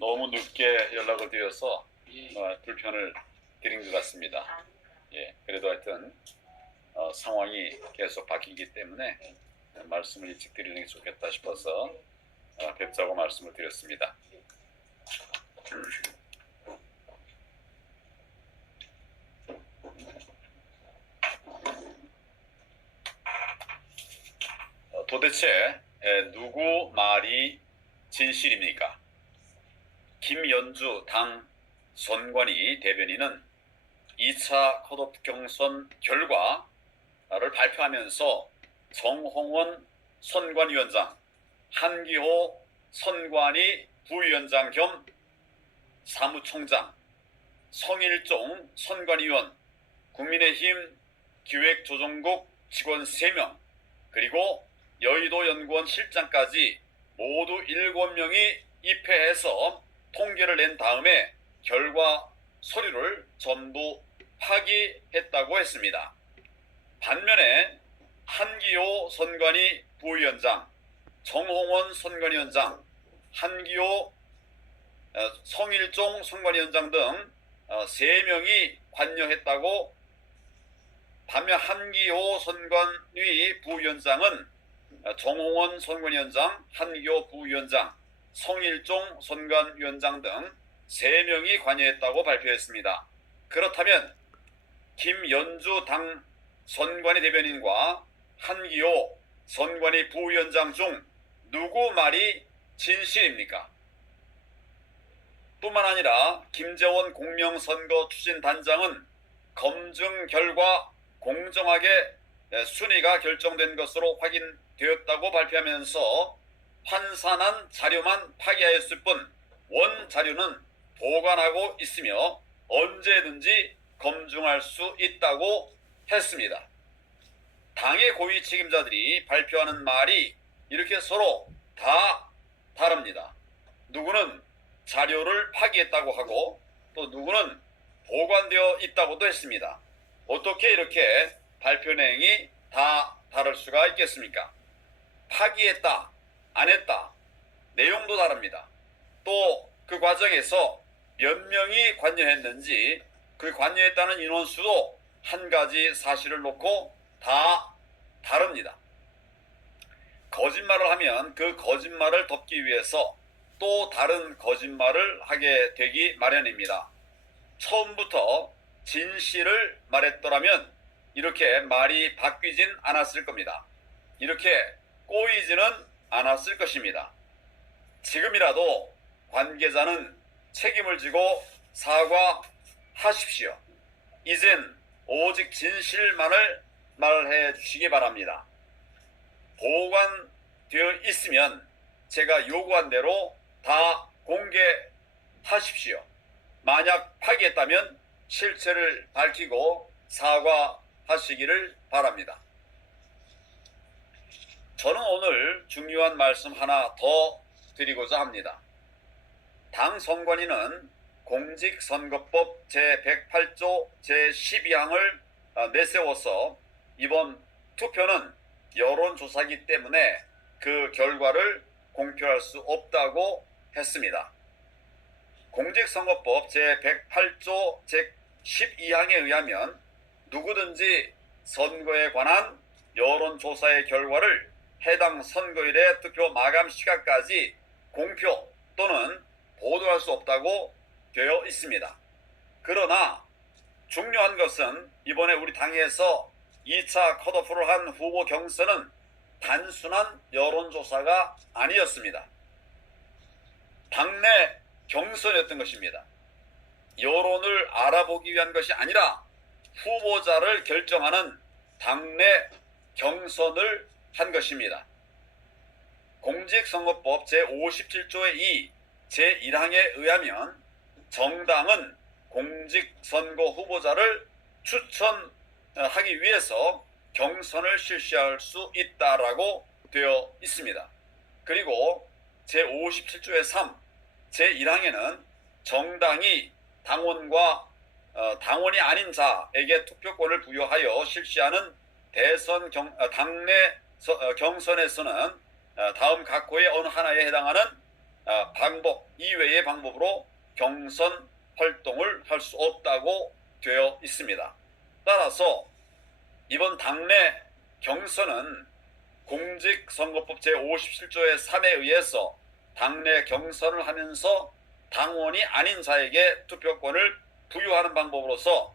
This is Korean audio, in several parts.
너무 늦게 연락을 드려서 불편을 드린 것 같습니다. 예, 그래도 하여튼 상황이 계속 바뀌기 때문에 말씀을 일찍 드리는 게 좋겠다 싶어서 뵙자고 말씀을 드렸습니다. 도대체 누구 말이 진실입니까? 김연주 당 선관위 대변인은 2차 컷오프 경선 결과를 발표하면서 정홍원 선관위원장, 한기호 선관위 부위원장 겸 사무총장, 성일종 선관위원, 국민의힘 기획조정국 직원 3명, 그리고 여의도연구원 실장까지 모두 7명이 입회해서 통계를 낸 다음에 결과 서류를 전부 파기했다고 했습니다. 반면에 한기호 선관위 부위원장, 정홍원 선관위원장, 한기호 성일종 선관위원장 등 3명이 관여했다고, 반면 한기호 선관위 부위원장은 정홍원 선관위원장, 한기호 부위원장, 성일종 선관위원장 등 3명이 관여했다고 발표했습니다. 그렇다면 김연주 당 선관위 대변인과 한기호 선관위 부위원장 중 누구 말이 진실입니까? 뿐만 아니라 김재원 공명선거추진단장은 검증 결과 공정하게 순위가 결정된 것으로 확인되었다고 발표하면서 환산한 자료만 파기하였을 뿐 원 자료는 보관하고 있으며 언제든지 검증할 수 있다고 했습니다. 당의 고위 책임자들이 발표하는 말이 이렇게 서로 다 다릅니다. 누구는 자료를 파기했다고 하고 또 누구는 보관되어 있다고도 했습니다. 어떻게 이렇게 발표 내용이 다 다를 수가 있겠습니까? 파기했다, 안 했다, 내용도 다릅니다. 또 그 과정에서 몇 명이 관여했는지, 그 관여했다는 인원수도 한 가지 사실을 놓고 다 다릅니다. 거짓말을 하면 그 거짓말을 덮기 위해서 또 다른 거짓말을 하게 되기 마련입니다. 처음부터 진실을 말했더라면 이렇게 말이 바뀌진 않았을 겁니다. 이렇게 꼬이지는 않았을 것입니다. 지금이라도 관계자는 책임을 지고 사과하십시오. 이젠 오직 진실만을 말해 주시기 바랍니다. 보관되어 있으면 제가 요구한 대로 다 공개하십시오. 만약 파기했다면 실체를 밝히고 사과하시기를 바랍니다. 저는 오늘 중요한 말씀 하나 더 드리고자 합니다. 당 선관위는 공직선거법 제108조 제12항을 내세워서 이번 투표는 여론조사이기 때문에 그 결과를 공표할 수 없다고 했습니다. 공직선거법 제108조 제12항에 의하면 누구든지 선거에 관한 여론조사의 결과를 해당 선거일의 투표 마감 시각까지 공표 또는 보도할 수 없다고 되어 있습니다. 그러나 중요한 것은 이번에 우리 당에서 2차 컷오프를 한 후보 경선은 단순한 여론조사가 아니었습니다. 당내 경선이었던 것입니다. 여론을 알아보기 위한 것이 아니라 후보자를 결정하는 당내 경선을 한 것입니다. 공직선거법 제57조의 2, 제1항에 의하면 정당은 공직선거 후보자를 추천하기 위해서 경선을 실시할 수 있다라고 되어 있습니다. 그리고 제57조의 3, 제1항에는 정당이 당원과 당원이 아닌 자에게 투표권을 부여하여 실시하는 대선 당내 경선에서는 다음 각 호의 어느 하나에 해당하는 방법 이외의 방법으로 경선 활동을 할 수 없다고 되어 있습니다. 따라서 이번 당내 경선은 공직선거법 제57조의 3에 의해서 당내 경선을 하면서 당원이 아닌 자에게 투표권을 부여하는 방법으로서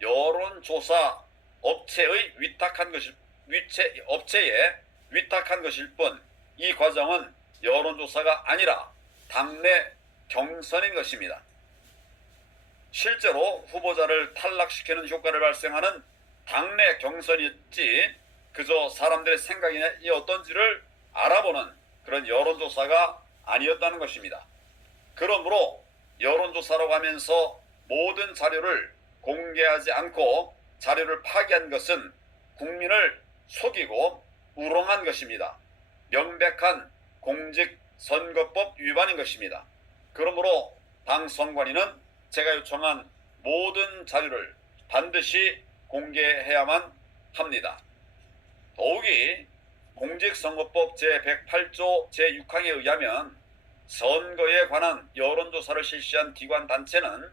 여론조사 업체에 위탁한 것일 뿐, 이 과정은 여론조사가 아니라 당내 경선인 것입니다. 실제로 후보자를 탈락시키는 효과를 발생하는 당내 경선이었지 그저 사람들의 생각이 어떤지를 알아보는 그런 여론조사가 아니었다는 것입니다. 그러므로 여론조사라고 하면서 모든 자료를 공개하지 않고 자료를 파기한 것은 국민을 속이고 우롱한 것입니다. 명백한 공직선거법 위반인 것입니다. 그러므로 당 선관위는 제가 요청한 모든 자료를 반드시 공개해야만 합니다. 더욱이 공직선거법 제108조 제6항에 의하면 선거에 관한 여론조사를 실시한 기관단체는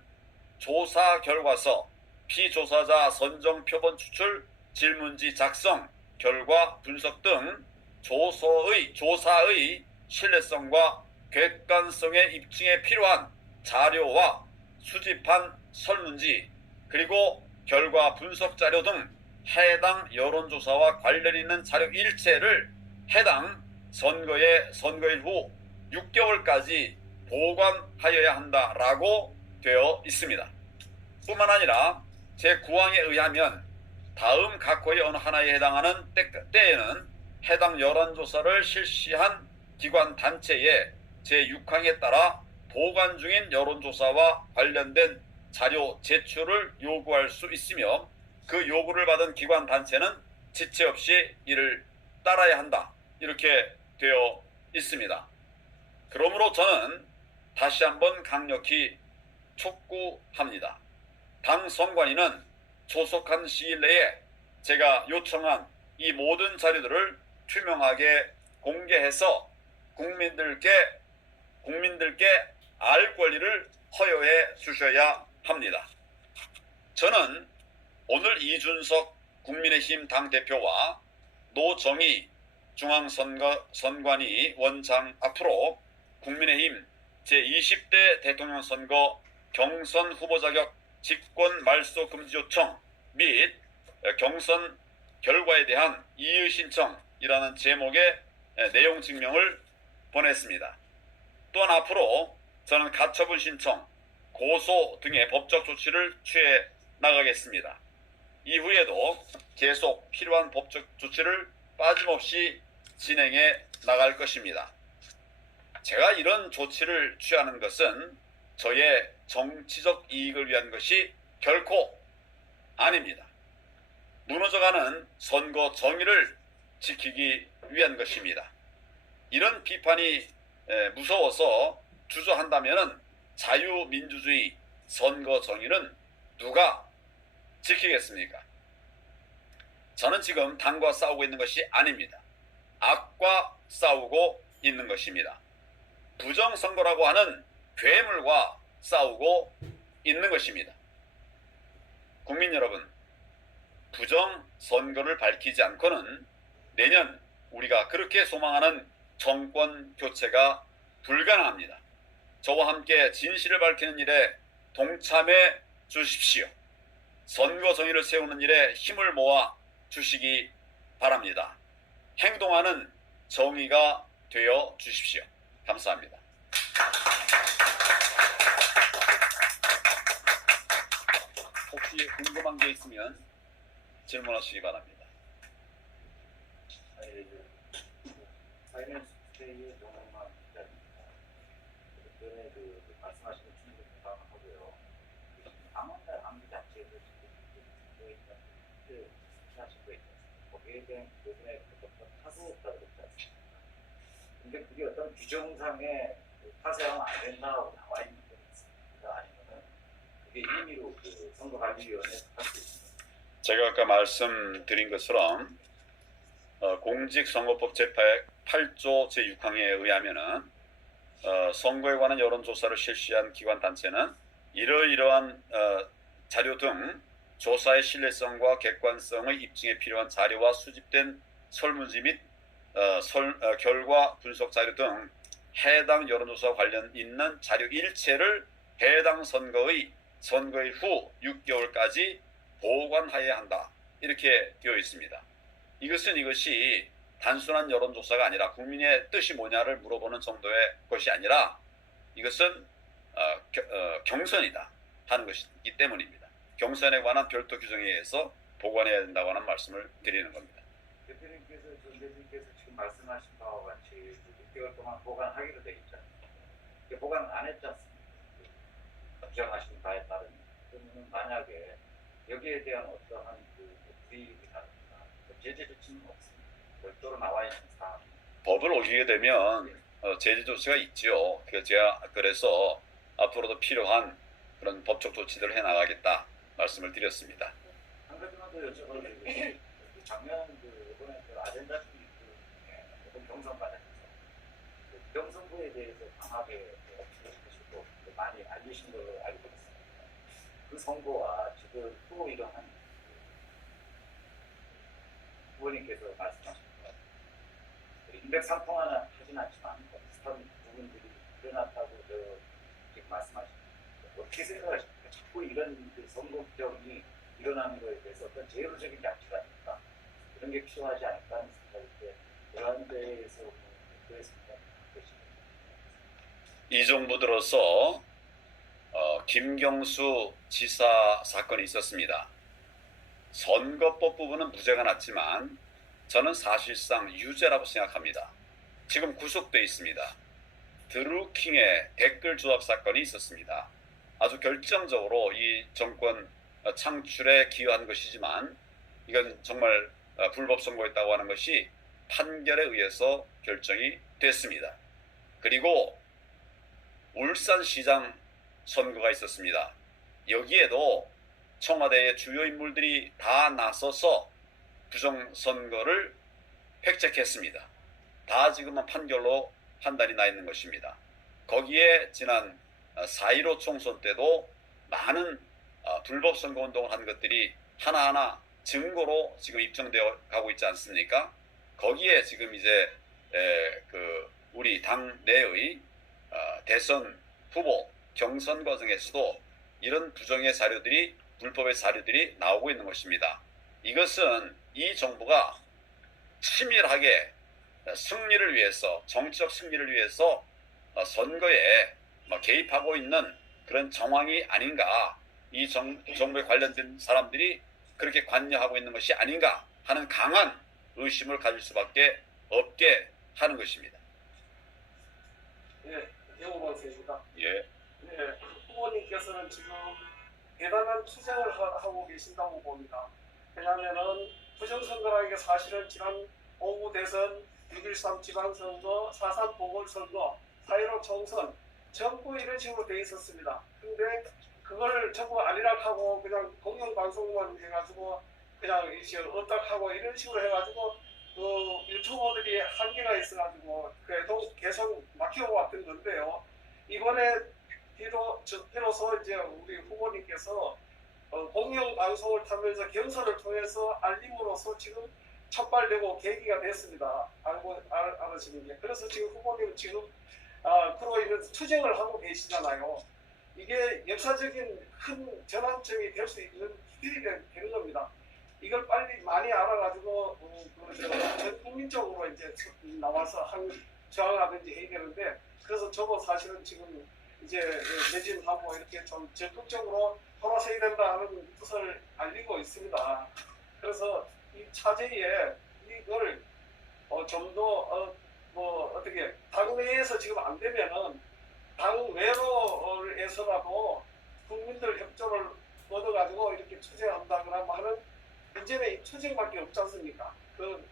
조사 결과서, 피조사자 선정 표본 추출, 질문지 작성, 결과 분석 등 조사의 신뢰성과 객관성의 입증에 필요한 자료와 수집한 설문지, 그리고 결과 분석 자료 등 해당 여론조사와 관련 있는 자료 일체를 해당 선거일 후 6개월까지 보관하여야 한다라고 되어 있습니다. 뿐만 아니라 제9항에 의하면 다음 각호의 어느 하나에 해당하는 때에는 해당 여론조사를 실시한 기관 단체에 제6항에 따라 보관 중인 여론조사와 관련된 자료 제출을 요구할 수 있으며 그 요구를 받은 기관 단체는 지체 없이 이를 따라야 한다, 이렇게 되어 있습니다. 그러므로 저는 다시 한번 강력히 촉구합니다. 당 선관위는 조속한 시일 내에 제가 요청한 이 모든 자료들을 투명하게 공개해서 국민들께 알 권리를 허용해 주셔야 합니다. 저는 오늘 이준석 국민의힘 당대표와 노정희 중앙선관위 원장 앞으로 국민의힘 제20대 대통령 선거 경선 후보 자격 직권 말소 금지 요청 및 경선 결과에 대한 이의 신청이라는 제목의 내용 증명을 보냈습니다. 또한 앞으로 저는 가처분 신청, 고소 등의 법적 조치를 취해 나가겠습니다. 이후에도 계속 필요한 법적 조치를 빠짐없이 진행해 나갈 것입니다. 제가 이런 조치를 취하는 것은 저의 정치적 이익을 위한 것이 결코 아닙니다. 무너져가는 선거 정의를 지키기 위한 것입니다. 이런 비판이 무서워서 주저한다면 자유민주주의 선거 정의는 누가 지키겠습니까? 저는 지금 당과 싸우고 있는 것이 아닙니다. 악과 싸우고 있는 것입니다. 부정선거라고 하는 괴물과 싸우고 있는 것입니다. 국민 여러분, 부정선거를 밝히지 않고는 내년 우리가 그렇게 소망하는 정권 교체가 불가능합니다. 저와 함께 진실을 밝히는 일에 동참해 주십시오. 선거 정의를 세우는 일에 힘을 모아 주시기 바랍니다. 행동하는 정의가 되어 주십시오. 감사합니다. 혹시 궁금한 게 있으면 질문하시기 바랍니다. 사이렌스테이의 노무만 기자입니다. 전에 말씀하신 것 충분히 공감하고요. 아무나 아무 자체에서 지금 하신 거 있잖아요. 거기에 대한 부분에 타소했다고 그랬지 않습니까? 근데 그게 어떤 규정상에 타소하면 안 된다고 나와 있는 게 있습니다. 아니면은 그게 임의로 선거관리위원회에서 할 수 있습니다. 제가 아까 말씀드린 것처럼 공직선거법 제8조 제6항에 의하면은 선거에 관한 여론조사를 실시한 기관 단체는 이러이러한 자료 등 조사의 신뢰성과 객관성의 입증에 필요한 자료와 수집된 설문지 및 결과 분석 자료 등 해당 여론조사와 관련 있는 자료 일체를 해당 선거의 후 6개월까지 보관하여야 한다. 이렇게 되어 있습니다. 이것이 단순한 여론조사가 아니라 국민의 뜻이 뭐냐를 물어보는 정도의 것이 아니라 이것은 경선이다 하는 것이기 때문입니다. 경선에 관한 별도 규정에 의해서 보관해야 된다고 하는 말씀을 드리는 겁니다. 대표님께서 지금 말씀하신 바와 같이 6개월 동안 보관하기로 되어 있잖아요. 보관 안 했지 않습니까? 주장하신 바에 따르면 그러면 만약에 여기에 대한 어떠한 불이익이라든가 제재 조치는 없습니다. 별도로 나와 있는 사항. 법을 어기게 되면 제재 조치가 있죠. 그래서 앞으로도 필요한 그런 법적 조치들을 해나가겠다 말씀을 드렸습니다. 한 가지만 더 여쭤보겠습니다. 작년 이번에 아젠다 중에 이번 경선 과정에서 경선부에 대해서 강하게 하시고 많이 알리신 걸로 알고 있습니다. 그 선거와 지금 또 이러한 후보님께서 말씀하신 것 같아요. 인백상통화는 하진 않지만 비슷한 부분들이 일어났다고 지금 말씀하십니다. 어떻게 생각하십니까? 자꾸 이런 선거 부정이 일어나는 것에 대해서 어떤 제도적인 장치가 아닐까, 그런 게 필요하지 않을까 하는 생각인데, 그런 데에서 어떻습니까? 이 정부 들어서 김경수 지사 사건이 있었습니다. 선거법 부분은 무죄가 났지만 저는 사실상 유죄라고 생각합니다. 지금 구속돼 있습니다. 드루킹의 댓글 조작 사건이 있었습니다. 아주 결정적으로 이 정권 창출에 기여한 것이지만 이건 정말 불법 선거였다고 하는 것이 판결에 의해서 결정이 됐습니다. 그리고 울산시장 선거가 있었습니다. 여기에도 청와대의 주요 인물들이 다 나서서 부정선거를 획책했습니다. 다 지금은 판결로 판단이 나 있는 것입니다. 거기에 지난 4.15 총선 때도 많은 불법 선거운동을 한 것들이 하나하나 증거로 지금 입증되어 가고 있지 않습니까? 거기에 지금 이제 우리 당 내의 대선 후보 경선 과정에서도 이런 부정의 자료들이, 불법의 자료들이 나오고 있는 것입니다. 이것은 이 정부가 치밀하게 승리를 위해서, 정치적 승리를 위해서 선거에 개입하고 있는 그런 정황이 아닌가, 이 정부에 관련된 사람들이 그렇게 관여하고 있는 것이 아닌가 하는 강한 의심을 가질 수밖에 없게 하는 것입니다. 예, 영호 박사입니다. 예. 네, 후보님께서는 지금 대단한 투쟁을 하고 계신다고 봅니다. 왜냐하면은 부정선거라는 게 사실은 지난 5구 대선, 6.13 지방선거, 4.3 보궐선거, 4.15 총선 전부 이런 식으로 돼 있었습니다. 근데 그걸 전부 아니락하고 그냥 공영방송만 해가지고 그냥 이제 어떡하고 이런 식으로 해가지고 그 유튜버들이 한계가 있어가지고 그래도 계속 막혀왔던 건데요. 이번에 비로소 이제 우리 후보님께서 공영방송을 타면서 경선을 통해서 알림으로써 지금 촉발되고 계기가 됐습니다. 알으시는 게. 그래서 지금 후보님은 지금 그로 인해서 투쟁을 하고 계시잖아요. 이게 역사적인 큰 전환점이 될 수 있는 길이 되는 겁니다. 이걸 빨리 많이 알아가지고 전 국민적으로 이제 나와서 저항하든지 해야 되는데, 그래서 저도 사실은 지금 이제 매진하고 이렇게 좀 적극적으로 돌아서야 된다 하는 뜻을 알리고 있습니다. 그래서 이 차제에 이걸 좀 더 어떻게 당내에서 지금 안 되면은 당외로에서라도 국민들 협조를 얻어가지고 이렇게 투쟁한다거나 하는, 이제는 이 투쟁밖에 없지 않습니까? 그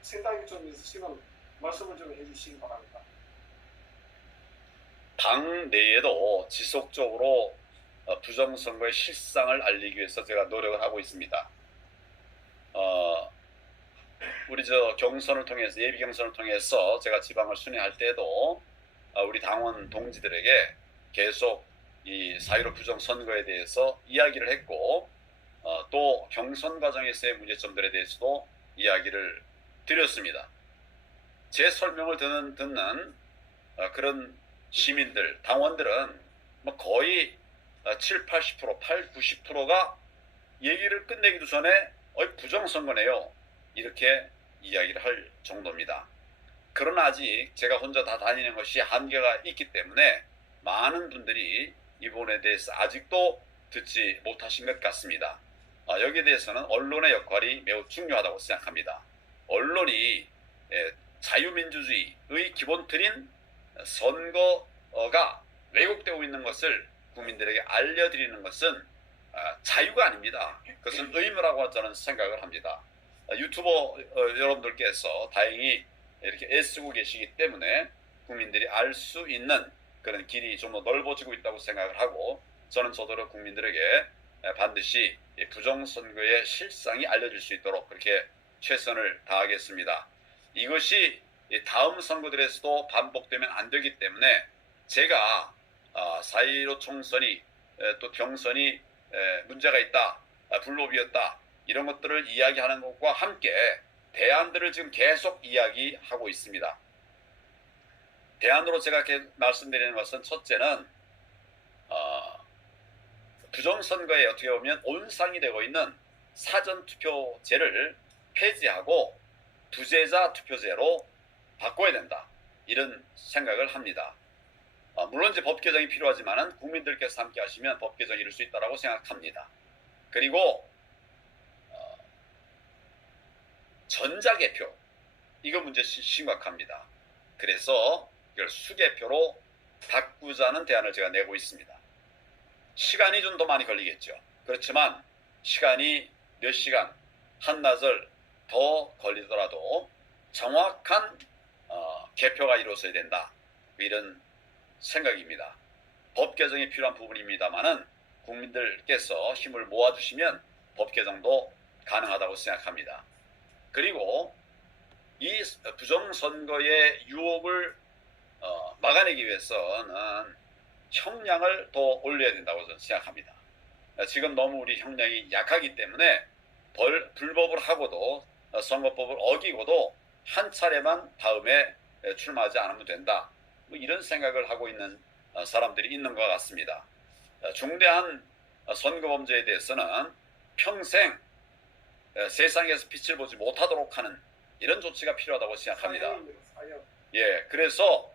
생각이 좀 있으시면 말씀을 좀 해주시기 바랍니다. 당 내에도 지속적으로 부정선거의 실상을 알리기 위해서 제가 노력을 하고 있습니다. 우리 경선을 통해서, 예비 경선을 통해서 제가 지방을 순회할 때도 우리 당원 동지들에게 계속 이 4.15 부정선거에 대해서 이야기를 했고 또 경선 과정에서의 문제점들에 대해서도 이야기를 드렸습니다. 제 설명을 듣는 그런 시민들, 당원들은 뭐 거의 7, 80%, 8, 90%가 얘기를 끝내기도 전에 부정선거네요, 이렇게 이야기를 할 정도입니다. 그러나 아직 제가 혼자 다 다니는 것이 한계가 있기 때문에 많은 분들이 이 부분에 대해서 아직도 듣지 못하신 것 같습니다. 여기에 대해서는 언론의 역할이 매우 중요하다고 생각합니다. 언론이 자유민주주의의 기본 틀인 선거가 왜곡되고 있는 것을 국민들에게 알려드리는 것은 자유가 아닙니다. 그것은 의무라고 저는 생각을 합니다. 유튜버 여러분들께서 다행히 이렇게 애쓰고 계시기 때문에 국민들이 알 수 있는 그런 길이 좀 더 넓어지고 있다고 생각을 하고, 저는 저더러 국민들에게 반드시 부정선거의 실상이 알려질 수 있도록 그렇게 최선을 다하겠습니다. 이것이 다음 선거들에서도 반복되면 안 되기 때문에 제가 4.15 총선이 또 경선이 문제가 있다, 불법이었다, 이런 것들을 이야기하는 것과 함께 대안들을 지금 계속 이야기하고 있습니다. 대안으로 제가 이렇게 말씀드리는 것은, 첫째는 부정선거에 어떻게 보면 온상이 되고 있는 사전투표제를 폐지하고 부재자 투표제로 바꿔야 된다, 이런 생각을 합니다. 물론 이제 법 개정이 필요하지만은 국민들께서 함께 하시면 법 개정이 이룰 수 있다고 생각합니다. 그리고 전자개표, 이거 문제 심각합니다. 그래서 이걸 수개표로 바꾸자는 대안을 제가 내고 있습니다. 시간이 좀 더 많이 걸리겠죠. 그렇지만 시간이 몇 시간, 한나절 더 걸리더라도 정확한 개표가 이루어져야 된다, 이런 생각입니다. 법 개정이 필요한 부분입니다만은 국민들께서 힘을 모아주시면 법 개정도 가능하다고 생각합니다. 그리고 이 부정선거의 유혹을 막아내기 위해서는 형량을 더 올려야 된다고 저는 생각합니다. 지금 너무 우리 형량이 약하기 때문에 불법을 하고도 선거법을 어기고도 한 차례만 다음에 출마하지 않으면 된다, 뭐 이런 생각을 하고 있는 사람들이 있는 것 같습니다. 중대한 선거범죄에 대해서는 평생 세상에서 빛을 보지 못하도록 하는 이런 조치가 필요하다고 생각합니다. 예, 그래서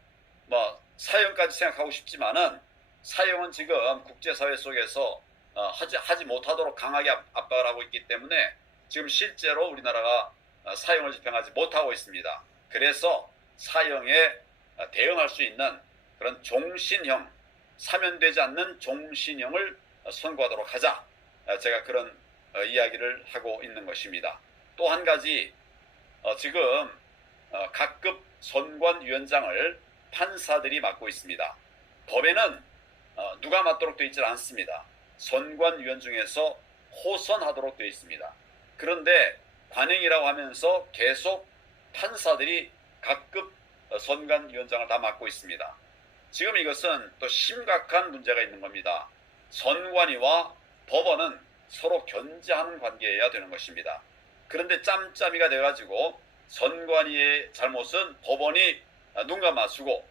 뭐 사형까지 생각하고 싶지만은 사형은 지금 국제사회 속에서 하지 못하도록 강하게 압박을 하고 있기 때문에 지금 실제로 우리나라가 사형을 집행하지 못하고 있습니다. 그래서 사형에 대응할 수 있는 그런 종신형, 사면되지 않는 종신형을 선고하도록 하자, 제가 그런 이야기를 하고 있는 것입니다. 또 한 가지, 지금 각급 선관위원장을 판사들이 맡고 있습니다. 법에는 누가 맡도록 되어 있지 않습니다. 선관위원 중에서 호선하도록 되어 있습니다. 그런데 관행이라고 하면서 계속 판사들이 각급 선관위원장을 다 맡고 있습니다. 지금 이것은 또 심각한 문제가 있는 겁니다. 선관위와 법원은 서로 견제하는 관계여야 되는 것입니다. 그런데 짬짬이가 돼가지고 선관위의 잘못은 법원이 눈 감아주고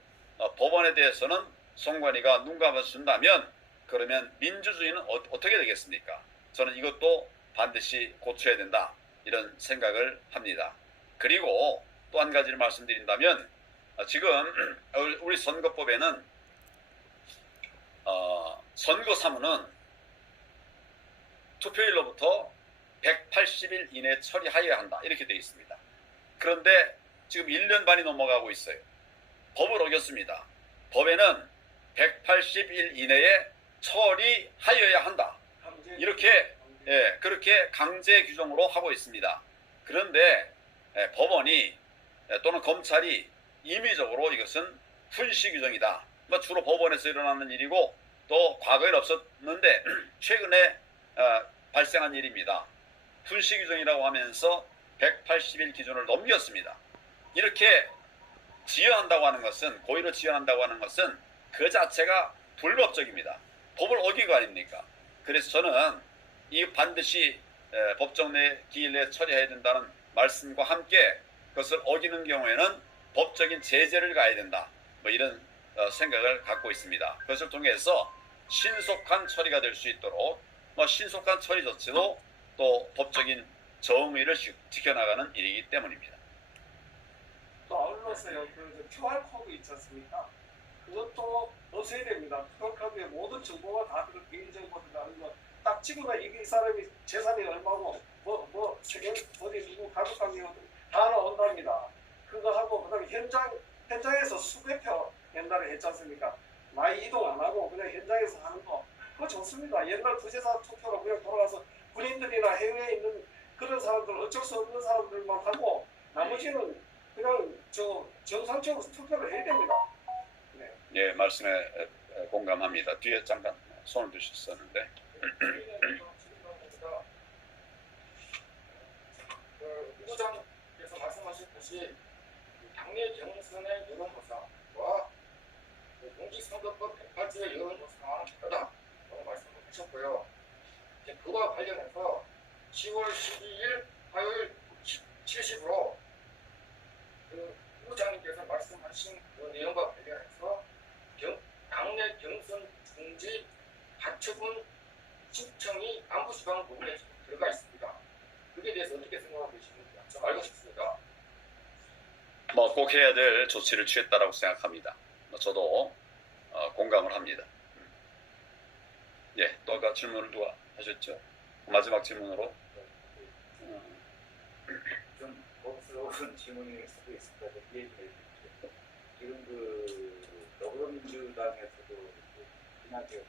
법원에 대해서는 선관위가 눈 감아준다면 그러면 민주주의는 어떻게 되겠습니까? 저는 이것도 반드시 고쳐야 된다, 이런 생각을 합니다. 그리고 또 한 가지를 말씀드린다면, 지금 우리 선거법에는 선거사무는 투표일로부터 180일 이내에 처리하여야 한다, 이렇게 되어 있습니다. 그런데 지금 1년 반이 넘어가고 있어요. 법을 어겼습니다. 법에는 180일 이내에 처리하여야 한다, 이렇게 그렇게 강제 규정으로 하고 있습니다. 그런데 법원이 또는 검찰이 임의적으로 이것은 훈시 규정이다, 주로 법원에서 일어나는 일이고 또 과거에는 없었는데 최근에 발생한 일입니다. 훈시 규정이라고 하면서 180일 기준을 넘겼습니다. 이렇게 지연한다고 하는 것은, 고의로 지연한다고 하는 것은 그 자체가 불법적입니다. 법을 어긴 거 아닙니까? 그래서 저는 이 반드시 법정 내 기일 내에 처리해야 된다는 말씀과 함께 그것을 어기는 경우에는 법적인 제재를 가해야 된다. 뭐 이런 생각을 갖고 있습니다. 그것을 통해서 신속한 처리가 될 수 있도록 신속한 처리 조치도 또 법적인 정의를 지켜나가는 일이기 때문입니다. 또 아울러서요, 그 QR 코드 있지 않습니까? 그것도 없애야 됩니다. QR 코드에 모든 정보가 다 들어, 개인정보 들어가는 거 딱 찍으면 이 사람이 재산이 얼마고 세금 어디 누구 가족 관계 다 나온답니다. 그거 하고 그다음에 현장에서 수배표 옛날에 했지 않습니까? 많이 이동 안 하고 그냥 현장에서 하는 거 그거 좋습니다. 옛날 부재사 투표로 그냥 돌아가서 군인들이나 해외에 있는 그런 사람들 어쩔 수 없는 사람들만 하고 나머지는 그냥 정상적으로 투표를 해야 됩니다. 네. 예, 말씀에 공감합니다. 뒤에 잠깐 손을 드셨었는데. 후보자께서 말씀하셨듯이 당내 경선의 여론조사와 공직선거법 108조의 여론조사와는 다르다고 말씀을 하셨고요. 이제 그와 관련해서 10월 12일 화요일 70으로 그 후보자님께서 말씀하신 그 내용과 관련해서 당내 경선 중지 가처분 신청이 남부지방법원에 들어가 있습니다. 그에 대해서 어떻게 생각하고 계시는지 좀 알고 싶습니다. 꼭 해야 될 조치를 취했다라고 생각합니다. 저도 공감을 합니다. 예, 또 아까 질문을 누가 하셨죠? 마지막 질문으로. 좀 복스러운 질문일 수도 있을 것 같아요. 지금 그 더불어민주당에서도 지난주에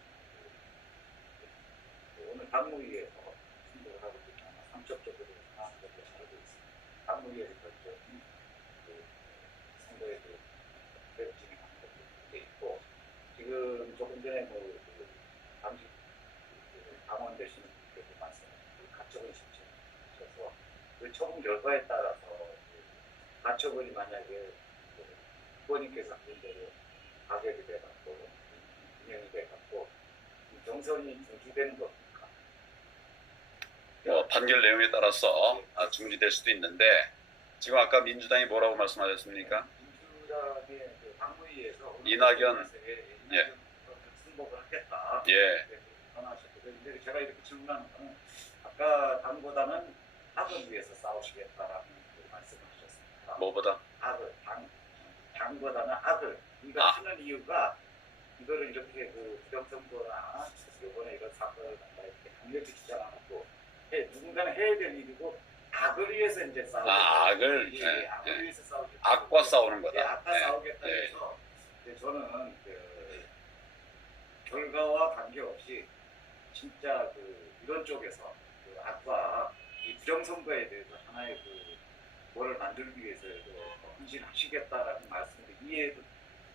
오늘 당무위에서 신고를 하고 있지만 삼척적으로 나온 것으로 알고 있습니다. 당무위에서 결정 선거에 대표 진행하는 것도 돼 있고 지금 조금 전에 당시 당원 되시는 분께서 말씀하신 가처분 신청하셔서 그 처분 결과에 따라서 가처분이 만약에 후보님께서 하신 대로 가결이 돼갖고 운영이 돼갖고 경선이 중지되는 겁니까? 판결 내용에 따라서 중지될 수도 있는데 지금 아까 민주당이 뭐라고 말씀하셨습니까? 민주당의 당무위에서 이낙연 승복을 하겠다. 예. 근데 제가 이렇게 질문하는 거는 아까 당보다는 악을 위해서 싸우시겠다라는 그 말씀을 하셨습니다. 뭐보다? 악을 당보다는 악을 이거 하는 이유가 이거를 이렇게 그 부정선거나 이번에 이런 사건을 갖다 이렇게 강력히 주장하고 누군가는 해야 될 일이고 악을 위해서 이제 싸우고 악을 악을 위해서 싸우겠다. 악과 싸우는 거다. 악과 싸우겠다 해서 저는 결과와 관계없이 진짜 이런 쪽에서 악과 이 부정선거에 대해서 하나의 뭐를 만들기 위해서 헌신하시겠다라는 말씀을 이해해도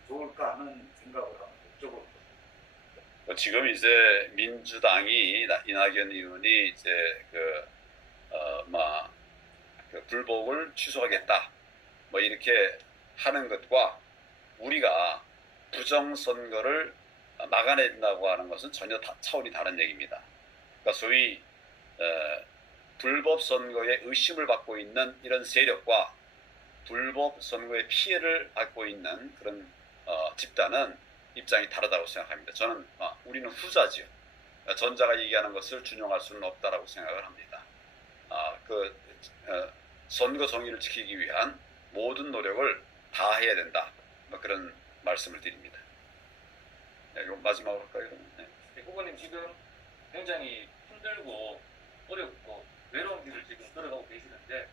좋을까 하는 생각을 하는 목적으로. 지금 이제 민주당이 이낙연 의원이 이제 그 불복을 취소하겠다 뭐 이렇게 하는 것과 우리가 부정선거를 막아내야 된다고 하는 것은 전혀 차원이 다른 얘기입니다. 그러니까 소위 불법 선거에 의심을 받고 있는 이런 세력과 불법 선거의 피해를 받고 있는 그런 집단은 입장이 다르다고 생각합니다. 저는 우리는 후자지요. 전자가 얘기하는 것을 준용할 수는 없다라고 생각을 합니다. 선거 정의를 지키기 위한 모든 노력을 다 해야 된다. 뭐 그런 말씀을 드립니다. 네, 이거 마지막으로 할까요? 네. 후보님 지금 굉장히 힘들고 어렵고 외로운 길을 지금 걸어가고 계시는데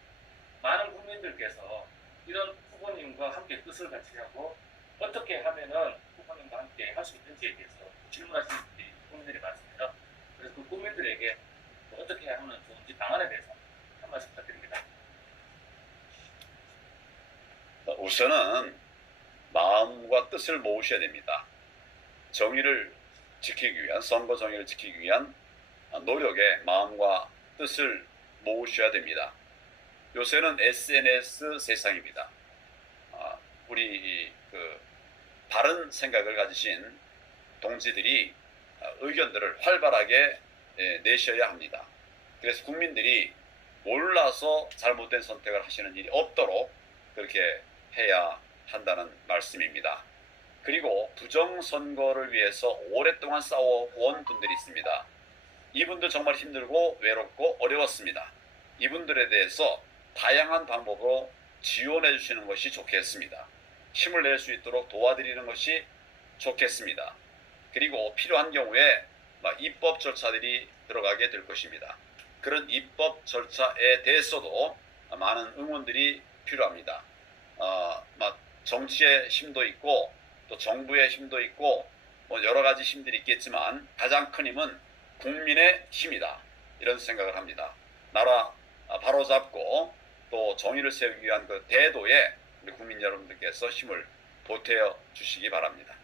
많은 국민들께서 이런 후보님과 함께 뜻을 같이 하고 어떻게 하면은 후보님과 함께 할 수 있는지에 대해서 질문하시는 국민들이 많습니다. 그래서 그 국민들에게 어떻게 하면 좋은지 방안에 대해서 한 말씀 부탁드립니다. 우선은 마음과 뜻을 모으셔야 됩니다. 정의를 지키기 위한, 선거 정의를 지키기 위한 노력에 마음과 뜻을 모으셔야 됩니다. 요새는 SNS 세상입니다. 우리 그 바른 생각을 가지신 동지들이 의견들을 활발하게 내셔야 합니다. 그래서 국민들이 몰라서 잘못된 선택을 하시는 일이 없도록 그렇게 해야 한다는 말씀입니다. 그리고 부정선거를 위해서 오랫동안 싸워온 분들이 있습니다. 이분들 정말 힘들고 외롭고 어려웠습니다. 이분들에 대해서 다양한 방법으로 지원해 주시는 것이 좋겠습니다. 힘을 낼 수 있도록 도와드리는 것이 좋겠습니다. 그리고 필요한 경우에 입법 절차들이 들어가게 될 것입니다. 그런 입법 절차에 대해서도 많은 응원들이 필요합니다. 정치의 힘도 있고 또 정부의 힘도 있고 여러 가지 힘들이 있겠지만 가장 큰 힘은 국민의 힘이다. 이런 생각을 합니다. 나라 바로잡고 또 정의를 세우기 위한 그 대도에 우리 국민 여러분들께서 힘을 보태어 주시기 바랍니다.